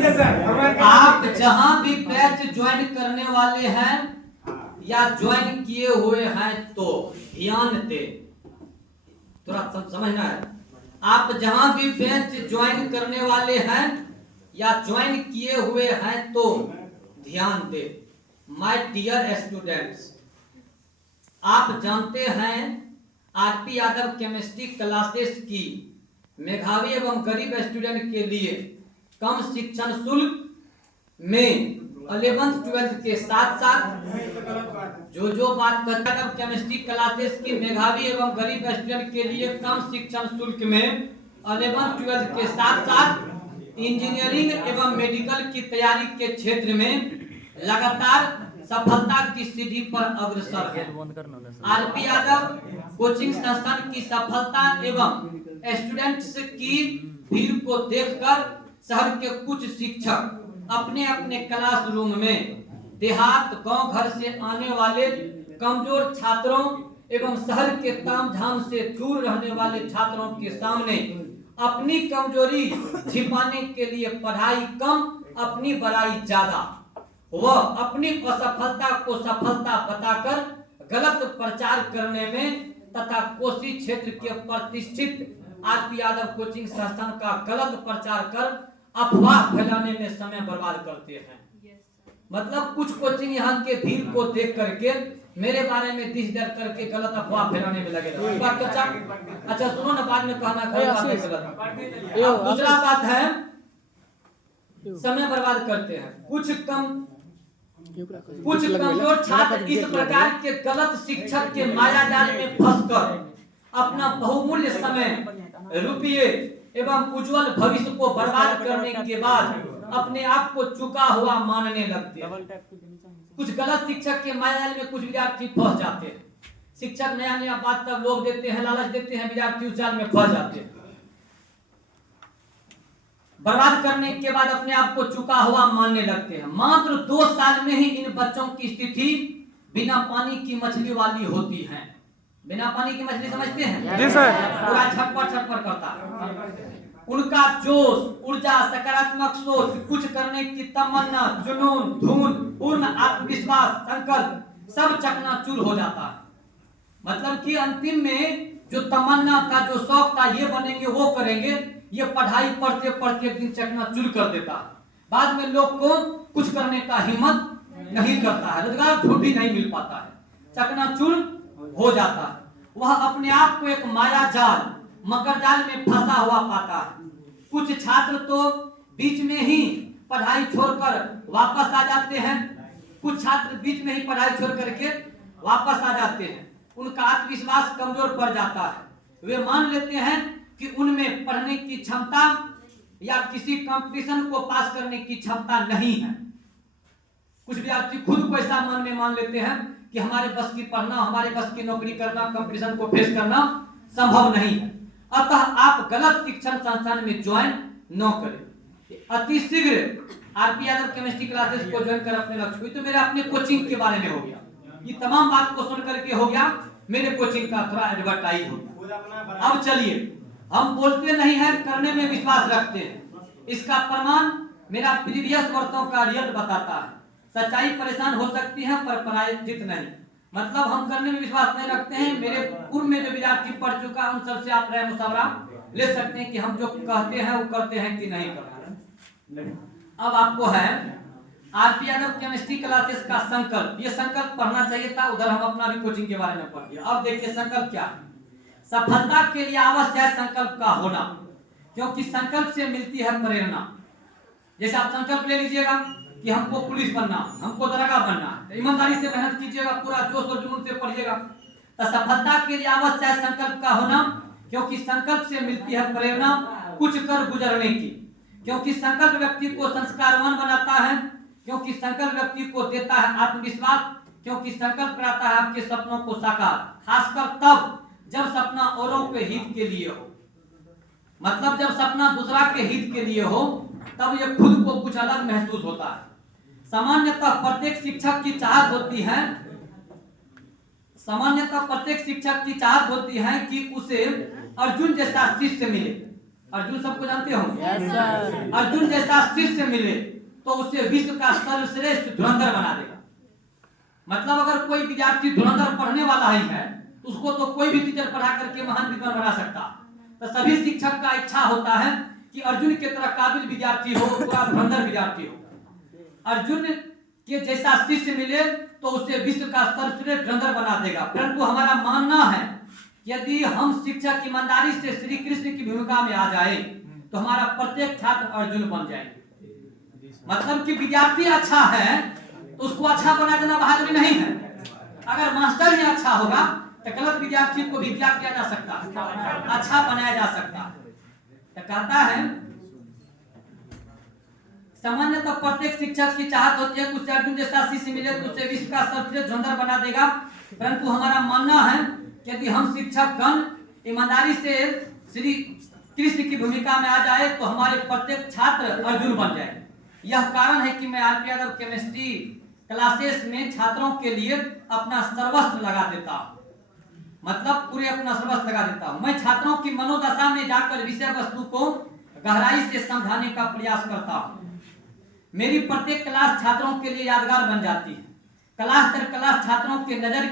आप जहां भी बैच ज्वाइन करने वाले हैं या ज्वाइन किए हुए हैं तो ध्यान दे, थोड़ा समझना है। आप जहां भी बैच ज्वाइन करने वाले हैं या ज्वाइन किए हुए हैं तो ध्यान दे। माय डियर स्टूडेंट्स, आप जानते हैं आरपी यादव केमिस्ट्री क्लासेस की मेधावी एवं गरीब स्टूडेंट के लिए कम शिक्षण शुल्क में 11th-12th के साथ साथ जो बात करता है केमिस्ट्री क्लासेस की मेधावी एवं गरीब स्टूडेंट के लिए कम शिक्षण शुल्क में 11th-12th के साथ साथ इंजीनियरिंग एवं मेडिकल की तैयारी के क्षेत्र में लगातार सफलता की सीढ़ी पर अग्रसर है। आरपी यादव कोचिंग संस्थान की सफलता एवं स्टूडेंट्स की भीड़ को देखकर शहर के कुछ शिक्षक अपने अपने क्लासरूम में देहात गांव घर से आने वाले कमजोर छात्रों एवं शहर के तामझाम से दूर रहने वाले छात्रों के सामने अपनी कमजोरी छिपाने के लिए पढ़ाई कम अपनी बड़ाई ज्यादा वह अपनी असफलता को सफलता बताकर गलत प्रचार करने में तथा कोसी क्षेत्र के प्रतिष्ठित आरपी यादव कोचिंग संस्थान का गलत प्रचार कर अफवाह फैलाने में समय बर्बाद करते हैं। मतलब कुछ कोचिंग यहाँ के भीड़ को देख करके मेरे बारे में दिश दर करके गलत अफवाह फैलाने में लगे। अच्छा सुनो ना, बाद में कहना गलत। दूसरा बात है समय बर्बाद करते हैं। कुछ कमजोर छात्र इस प्रकार के गलत शिक्षक के माया जाल में फंसकर अपना बहुमूल्य समय, रुपये एवं उज्जवल भविष्य को बर्बाद करने के बाद अपने आप को चुका हुआ मानने लगते हैं। कुछ गलत शिक्षक के माया जाल में कुछ विद्यार्थी फंस जाते हैं। शिक्षक नया नया बात तब लोग देते हैं, लालच देते हैं, विद्यार्थी उस जाल में फंस जाते हैं। बर्बाद करने के बाद अपने आप को चुका हुआ मानने लगते हैं। मात्र 2 साल में ही इन बच्चों की स्थिति बिना पानी की मछली वाली होती है। बिना पानी की मछली समझते हैं? जी सर। पूरा छटपट करता है। उनका जोश, ऊर्जा, सकारात्मक सोच, कुछ करने की तमन्ना, जुनून, धून, पूर्ण आत्मविश्वास, संकल्प सब चकनाचूर हो जाता है। मतलब कि अंतिम में जो तमन्ना था, जो शौक था, ये बनेंगे वो करेंगे, ये पढ़ाई पढ़ते पढ़ते एक दिन चकनाचूर कर देता है। बाद में लोग को कुछ करने का हिम्मत नहीं करता है, रोजगार ढूंढ भी नहीं मिल पाता है, चकनाचूर हो जाता है। वह अपने आप को एक माया जाल, मकर जाल में फंसा हुआ पाता है। कुछ छात्र तो बीच में ही पढ़ाई छोड़कर वापस आ जाते हैं। कुछ छात्र बीच में ही पढ़ाई छोड़ करके वापस आ जाते हैं। उनका आत्मविश्वास कमजोर पड़ जाता है। वे मान लेते हैं कि उनमें पढ़ने की क्षमता या किसी कंपटीशन को पास करने की क्षमता नहीं है। कुछ विद्यार्थी खुद को ऐसा मान लेते हैं कि हमारे बस की पढ़ना, हमारे बस की नौकरी करना, कंपटीशन को फेस करना संभव नहीं है। अतः आप गलत शिक्षण संस्थान में ज्वाइन न करें। अति शीघ्र आरपी यादव केमिस्ट्री क्लासेस को ज्वाइन कर अपने लक्ष्य। तो मेरे अपने कोचिंग के बारे में हो गया, ये तमाम बात को सुन करके हो गया मेरे कोचिंग का थोड़ा एडवर्टाइज हो गया। अब चलिए, हम बोलते नहीं हैं, करने में विश्वास रखते हैं। इसका प्रमाण मेरा प्रीवियस वर्षों का रिजल्ट बताता है। सच्चाई परेशान हो सकती है पर पराजित नहीं। मतलब हम करने में विश्वास नहीं रखते हैं। मेरे पूर्व में जो विद्यार्थी पढ़ चुका है उन सबसे आप राय मुशावरा ले सकते हैं कि हम जो कहते हैं वो करते हैं कि नहीं करते हैं। अब आपको है आरपी यादव केमिस्ट्री क्लासेस का संकल्प। ये संकल्प पढ़ना चाहिए था, उधर हम अपना भी कोचिंग के बारे में पढ़ लिया। अब देखिए संकल्प क्या है। सफलता के लिए आवश्यक है संकल्प का होना, क्योंकि संकल्प से मिलती है प्रेरणा। जैसे आप संकल्प ले लीजिएगा कि हमको पुलिस बनना, हमको दरोगा बनना, तो ईमानदारी से मेहनत कीजिएगा, पूरा जोश और जुनून से पढ़िएगा। तो सफलता के लिए आवश्यक है संकल्प का होना, क्योंकि संकल्प से मिलती है प्रेरणा कुछ कर गुजरने की। क्योंकि संकल्प व्यक्ति को संस्कारवान बनाता है, क्योंकि संकल्प व्यक्ति को देता है आत्मविश्वास, क्योंकि संकल्प कराता है आपके सपनों को साकार, खासकर तब जब सपना औरों के हित के लिए हो। मतलब जब सपना दूसरा के हित के लिए हो तब ये खुद को कुछ अलग महसूस होता है। सामान्यतः प्रत्येक शिक्षक की चाहत होती है कि उसे अर्जुन जैसा शिष्य मिले। अर्जुन सबको जानते होंगे। Yes sir. अर्जुन जैसा शिष्य मिले तो उसे विश्व का सर्वश्रेष्ठ धुरंधर बना देगा। मतलब अगर कोई विद्यार्थी धुरंधर पढ़ने वाला ही है उसको तो कोई भी टीचर पढ़ा करके महान विद्वान बना सकता। तो सभी शिक्षक का इच्छा होता है कि अर्जुन के तरह काबिल विद्यार्थी हो, पूरा धुरंधर विद्यार्थी हो। अर्जुन के जैसा शिष्य मिले तो उसे विश्व का सर्वश्रेष्ठ धुरंधर बना देगा। परंतु हमारा मानना है यदि हम शिक्षक ईमानदारी से श्री कृष्ण की भूमिका में आ जाए तो हमारा प्रत्येक छात्र अर्जुन बन जाएंगे। मतलब कि विद्यार्थी अच्छा है तो उसको अच्छा बना देना बहादुरी नहीं है। अगर मास्टर ही अच्छा होगा तो गलत विद्यार्थी को भी क्या किया जा सकता, अच्छा बनाया जा सकता। तो कहता है सामान्यतः प्रत्येक शिक्षक की चाहत होती है कि उसे अर्जुन जैसा शिष्य मिले तो उसे विश्व का सर्वश्रेष्ठ धुरंधर बना देगा। परंतु हमारा मानना है कि यदि हम शिक्षक गण ईमानदारी से श्री कृष्ण की भूमिका में आ जाए तो हमारे प्रत्येक छात्र अर्जुन बन जाए। यह कारण है कि मैं आरपी यादव केमिस्ट्री क्लासेस में छात्रों के लिए अपना सर्वस्व लगा देता हूँ। मतलब पूरे अपना सर्वस्व लगा देता हूँ। मैं छात्रों की मनोदशा में जाकर विषय वस्तु को गहराई से समझाने का प्रयास करता हूँ। मेरी प्रत्येक क्लास छात्रों के लिए यादगार बन जाती है। क्लास दर क्लास छात्रों के नजर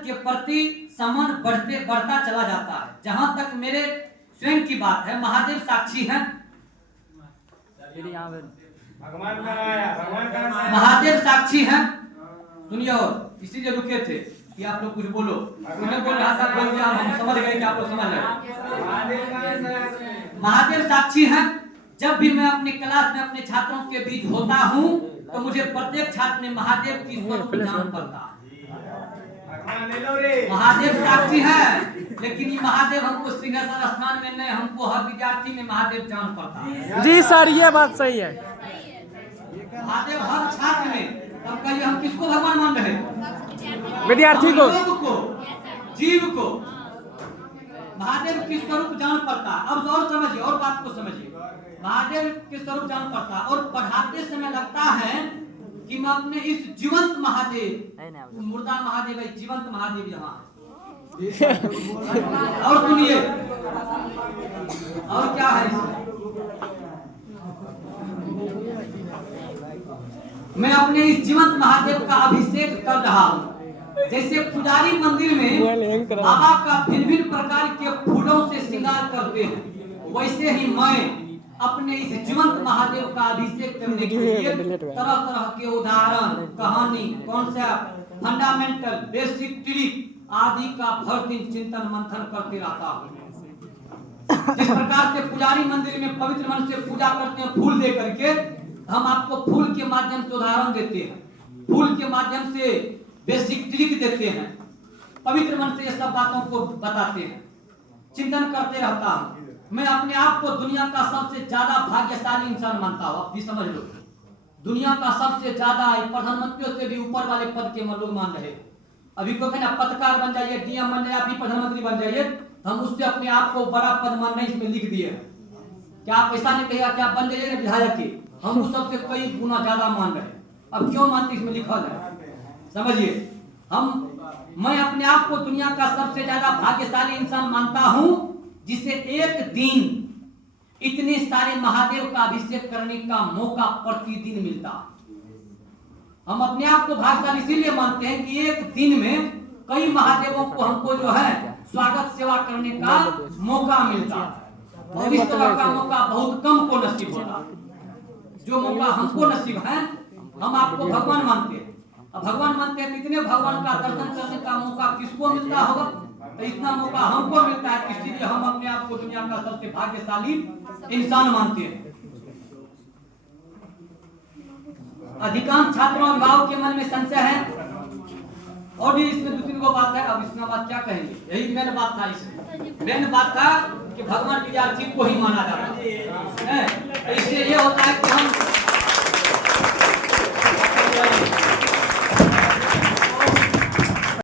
के प्रति सम्मान बढ़ता चला जाता है। जहां तक मेरे स्वयं की बात है, महादेव साक्षी है। महादेव साक्षी है। सुनिए, और इसीलिए रुके थे कि आप लोग कुछ बोलो। उन्हें बोल रहा था, बोल दिया, हम समझ गए कि आप लोग समझ गए। महादेव साक्षी है। जब भी मैं अपनी क्लास में अपने छात्रों के बीच होता हूँ तो मुझे प्रत्येक छात्र में महादेव की स्वरूप जान पड़ता है। महादेव साक्षी है, लेकिन ये महादेव हमको सिंहासन स्थान में नहीं, हमको हर विद्यार्थी में महादेव जान पड़ता है। जी सर, ये बात सही है। महादेव हर छात्र में। तब कहिए हम किसको भगवान मान रहे हैं? विद्यार्थी को, जीव को महादेव की स्वरूप जान पड़ता। अब और समझिए, और बात को समझिए। महादेव के स्वरूप जान पड़ता और पढ़ाते समय लगता है कि मैं अपने इस जीवंत महादेव, मुर्दा महादेव है, जीवंत महादेव यहाँ। और सुनिए, और क्या है, मैं अपने इस जीवंत महादेव का अभिषेक कर रहा हूँ। जैसे पुजारी मंदिर में बाबा का भिन्न भिन्न प्रकार के फूलों से श्रृंगार करते हैं, वैसे ही मैं अपने इस जीवंत महादेव का अभिषेक करने के लिए तरह तरह के उदाहरण, कहानी, कॉन्सेप्ट, फंडामेंटल, बेसिक ट्रिक आदि का भर दिन चिंतन मंथन करते रहता हूँ। जिस प्रकार से पुजारी मंदिर में पवित्र मन से पूजा करते हैं फूल दे करके, हम आपको फूल के माध्यम से उदाहरण देते हैं, फूल के माध्यम से बेसिक ट्रिक देते हैं, पवित्र मन से ये सब बातों को बताते हैं, चिंतन करते रहता हूँ। मैं अपने आप को दुनिया का सबसे ज्यादा भाग्यशाली इंसान मानता हूँ। आप भी समझ लो, दुनिया का सबसे ज्यादा प्रधानमंत्रियों से भी ऊपर वाले पद के लोग मान रहे। अभी को कहना पत्रकार बन जाइए, डीएम बन जाइए, आप भी प्रधानमंत्री बन जाइए, हम उससे अपने आप को बड़ा पद मानना इसमें लिख दिए हैं। क्या आप ऐसा नहीं कहेगा कि आप बन जाइए विधायक के, हम उस सबसे कई गुना ज्यादा मान रहे। अब क्यों मानते इसमें लिखा है, समझिए। मैं अपने आप को दुनिया का सबसे ज्यादा भाग्यशाली इंसान मानता हूं जिसे एक दिन इतने सारे महादेव का अभिषेक करने का मौका प्रतिदिन मिलता। हम अपने आप को भाग्यशाली इसीलिए मानते हैं कि एक दिन में कई महादेवों को हमको जो है स्वागत सेवा करने का मौका मिलता। और इस तरह का मौका बहुत कम को नसीब होता। जो मौका हमको नसीब है, हम आपको भगवान मानते हैं। अब भगवान मानते हैं, इतने भगवान का दर्शन करने का मौका किसको मिलता होगा? तो इतना मौका हमको मिलता है, इसीलिए हम अपने आप को दुनिया का सबसे भाग्यशाली इंसान मानते हैं। अधिकांश छात्रों और अभिभावक के मन में संशय है, और भी इसमें दो तीन गो बात है। अब इसमें बात क्या कहेंगे, यही मेन बात था। इसमें मेन बात था कि भगवान विद्यार्थी को ही माना जाता है। इससे ये होता है कि हम